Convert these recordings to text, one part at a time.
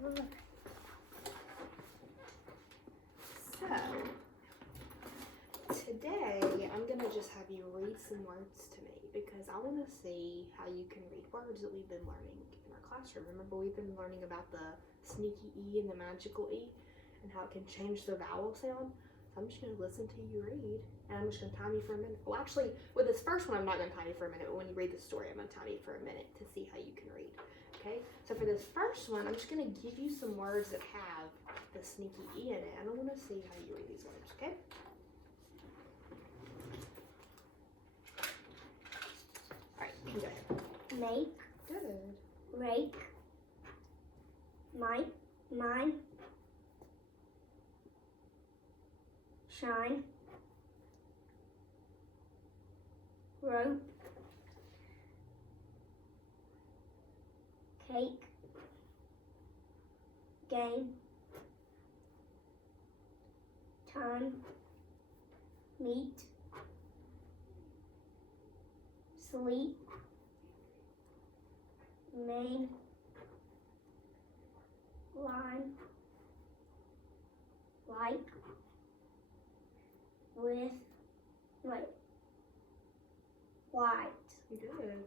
So, today I'm going to just have you read some words to me because I want to see how you can read words that we've been learning in our classroom. Remember, we've been learning about the sneaky E and the magical E and how it can change the vowel sound. So I'm just going to listen to you read, and I'm just going to time you for a minute. Well, actually, with this first one, I'm not going to time you for a minute, but when you read the story, I'm going to time you for a minute to see how you can read. Okay, so for this first one, I'm just going to give you some words that have the sneaky E in it, and I want to see how you read these words, okay? All right, you can go ahead. Make, Good. rake, mine, shine, rope, cake, game, time, meat, sleep, main, line, like, with, white, Good.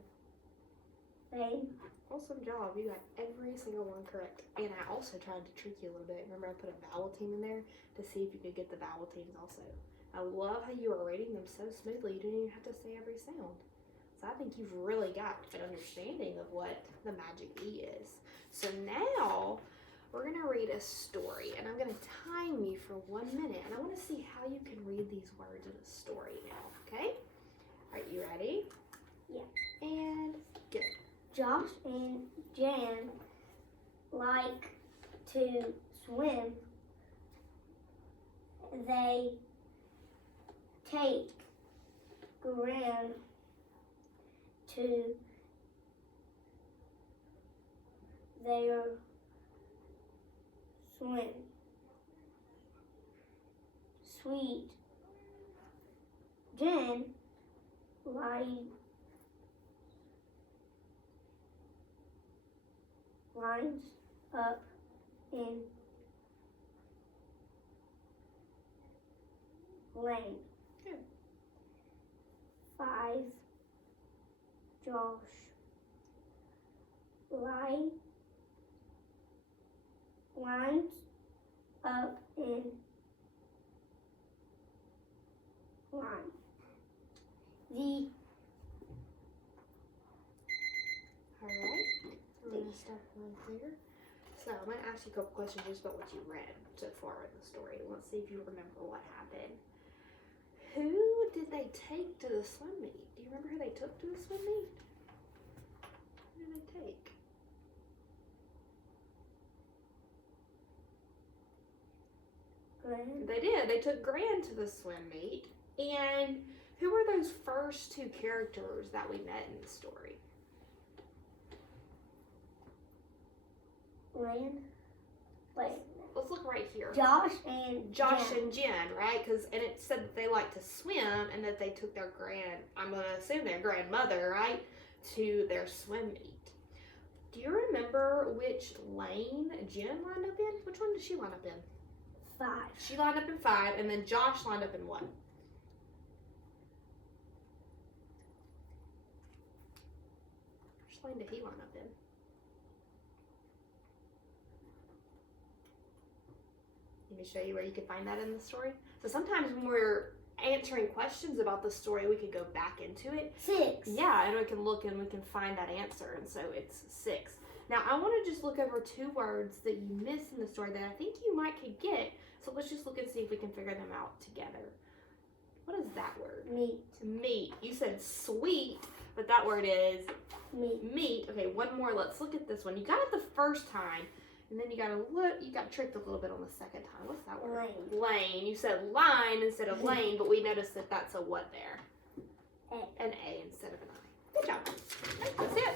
fade, Awesome job. You got every single one correct. And I also tried to trick you a little bit. Remember, I put a vowel team in there to see if you could get the vowel teams also. I love how you were reading them so smoothly. You didn't even have to say every sound. So I think you've really got an understanding of what the magic E is. So now we're going to read a story, and I'm going to time you for 1 minute, and I want to see how you can read these words in a story now, okay? All right, you ready? Yeah. And go. Josh and Jan like to swim. They take Gran to their swim. Sweet Jan lines up in lane. Good. 5 Josh lines up in line. All right. We're going to stop right there. So I'm going to ask you a couple questions just about what you read so far in the story. Let's see if you remember what happened. Who did they take to the swim meet? Do you remember who they took to the swim meet? Who did they take? Gran. They did. They took Gran to the swim meet. And who were those first two characters that we met in the story? Wait. Let's look right here. Josh and Josh Jen. and Jen, right? And it said that they like to swim and that they took their I'm going to assume their grandmother, right, to their swim meet. Do you remember which lane Jen lined up in? Which one did she line up in? 5. She lined up in 5, and then Josh lined up in what? Which lane did he line up in? Let me show you where you can find that in the story. So sometimes when we're answering questions about the story, we could go back into it. 6. Yeah, and we can look and we can find that answer, and so it's 6. Now, I want to just look over 2 words that you missed in the story that I think you might could get, so let's just look and see if we can figure them out together. What is that word? Meat. Meat. You said sweet, but that word is Meat. meat. Okay, one more. Let's look at this one. You got it the first time, and then you got tricked a little bit on the second time. What's that word? Lane. Lane. You said line instead of lane, but we noticed that that's a what there? A. An A instead of an I. Good job. That's it.